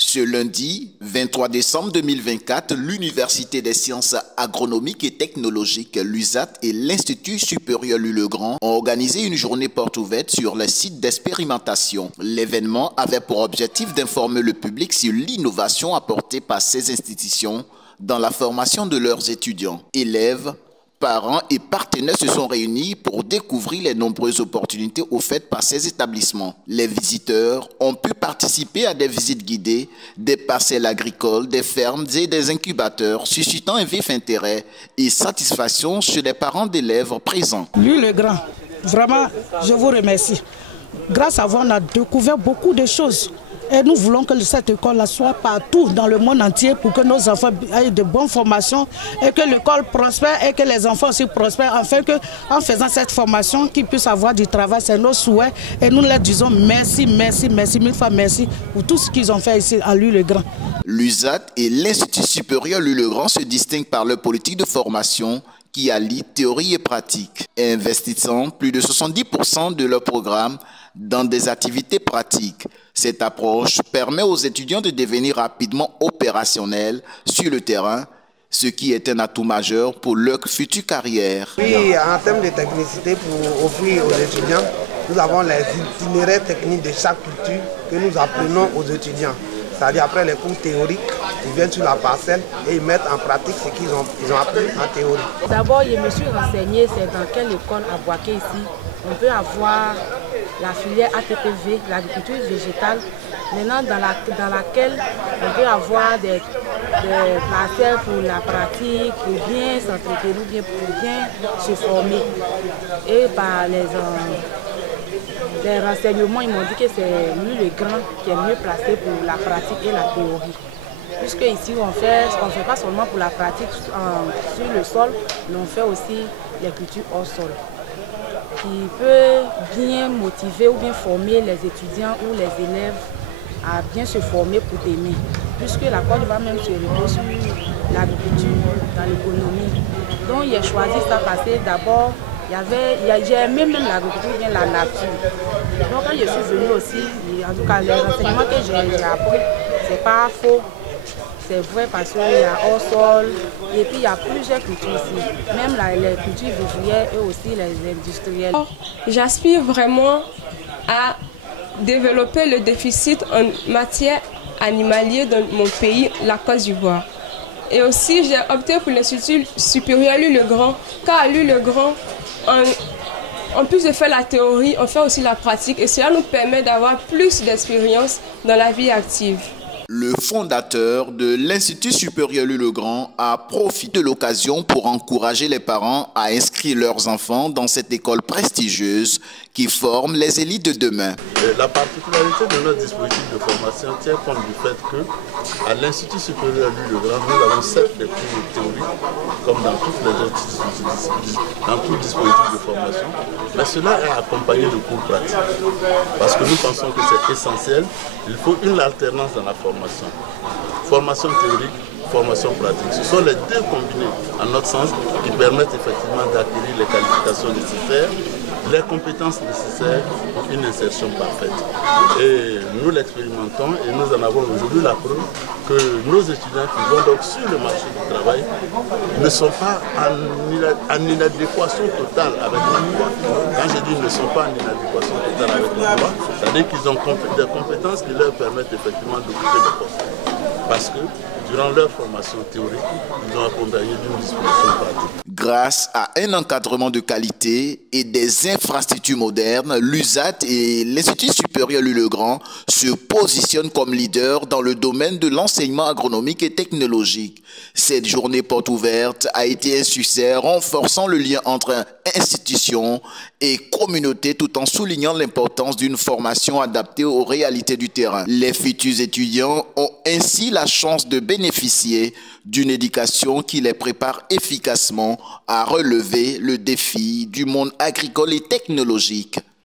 Ce lundi 23 décembre 2024, l'Université des sciences agronomiques et technologiques, l'USAT et l'Institut supérieur Louis-le-Grand ont organisé une journée porte ouverte sur le site d'expérimentation. L'événement avait pour objectif d'informer le public sur l'innovation apportée par ces institutions dans la formation de leurs étudiants. Élèves, parents et partenaires se sont réunis pour découvrir les nombreuses opportunités offertes par ces établissements. Les visiteurs ont pu participer à des visites guidées, des parcelles agricoles, des fermes et des incubateurs, suscitant un vif intérêt et satisfaction chez les parents d'élèves présents. Louis-le-Grand, vraiment, je vous remercie. Grâce à vous, on a découvert beaucoup de choses. Et nous voulons que cette école soit partout dans le monde entier pour que nos enfants aient de bonnes formations et que l'école prospère et que les enfants aussi prospèrent, afin qu'en faisant cette formation, qu'ils puissent avoir du travail. C'est nos souhaits et nous leur disons merci, merci, merci, mille fois merci pour tout ce qu'ils ont fait ici à Louis-le-Grand. L'USAT et l'Institut supérieur Louis-le-Grand se distinguent par leur politique de formation qui allie théorie et pratique, investissant plus de 70% de leur programme dans des activités pratiques. Cette approche permet aux étudiants de devenir rapidement opérationnels sur le terrain, ce qui est un atout majeur pour leur future carrière. Oui, en termes de technicité, pour offrir aux étudiants, nous avons les itinéraires techniques de chaque culture que nous apprenons aux étudiants. C'est-à-dire après les cours théoriques, ils viennent sur la parcelle et ils mettent en pratique ce qu'ils ont appris en théorie. D'abord, je me suis renseigné, c'est dans quelle école à Boaké ici. On peut avoir la filière ATPV, l'agriculture végétale, maintenant dans laquelle on peut avoir des parcelles pour la pratique, pour bien s'entretenir, bien pour bien se former. Et par les renseignements, ils m'ont dit que c'est Louis-le-Grand qui est mieux placé pour la pratique et la théorie. Puisque ici, on ne fait pas seulement pour la pratique sur le sol, mais on fait aussi les cultures hors sol, qui peut bien motiver ou bien former les étudiants ou les élèves à bien se former pour demain. Puisque la Côte d'Ivoire même se repose sur l'agriculture, dans l'économie. Donc j'ai choisi ça parce que d'abord, j'ai aimé même l'agriculture, bien la nature. Donc quand je suis venue aussi, en tout cas les renseignements que j'ai appris, c'est pas faux. C'est vrai parce qu'il y a hors sol et puis il y a plusieurs cultures ici. Même les cultures vivrières et aussi les industriels. J'aspire vraiment à développer le déficit en matière animalière dans mon pays, la Côte d'Ivoire. Et aussi j'ai opté pour l'Institut supérieur Louis-le-Grand, car à Louis-le-Grand, en plus de faire la théorie, on fait aussi la pratique et cela nous permet d'avoir plus d'expérience dans la vie active. Le fondateur de l'Institut supérieur Louis-le-Grand a profité de l'occasion pour encourager les parents à inscrire leurs enfants dans cette école prestigieuse qui forme les élites de demain. La particularité de notre dispositif de formation tient compte du fait qu'à l'Institut supérieur Louis-le-Grand, nous avons certes des cours de théorie, comme dans toutes les autres dispositifs de formation, mais cela est accompagné de cours pratiques. Parce que nous pensons que c'est essentiel, il faut une alternance dans la formation. Formation théorique, formation pratique. Ce sont les deux combinés, à notre sens, qui permettent effectivement d'acquérir les qualifications nécessaires, les compétences nécessaires pour une insertion parfaite. Et nous l'expérimentons et nous en avons aujourd'hui la preuve que nos étudiants qui vont donc sur le marché du travail ne sont pas en inadéquation totale avec l'emploi. Quand je dis ne sont pas en inadéquation totale avec l'emploi, c'est-à-dire qu'ils ont des compétences qui leur permettent effectivement d'occuper des postes. Parce que durant leur formation théorique, ils ont accompagné d'une disposition pratique. Grâce à un encadrement de qualité et des infrastructures modernes, l'USAT et l'Institut supérieur Louis-le-Grand se positionnent comme leaders dans le domaine de l'enseignement agronomique et technologique. Cette journée porte ouverte a été un succès, renforçant le lien entre institutions et communautés tout en soulignant l'importance d'une formation adaptée aux réalités du terrain. Les futurs étudiants ont ainsi la chance de bénéficier d'une éducation qui les prépare efficacement à relever le défi du monde agricole et technologique.